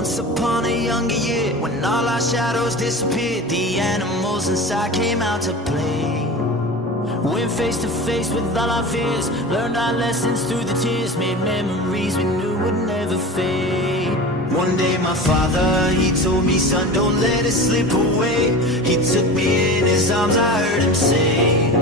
Once upon a younger year, when all our shadows disappeared, the animals inside came out to play. Went face to face with all our fears, learned our lessons through the tears, made memories we knew would never fade. One day my father, he told me, son, don't let it slip away. He took me in his arms, I heard him say,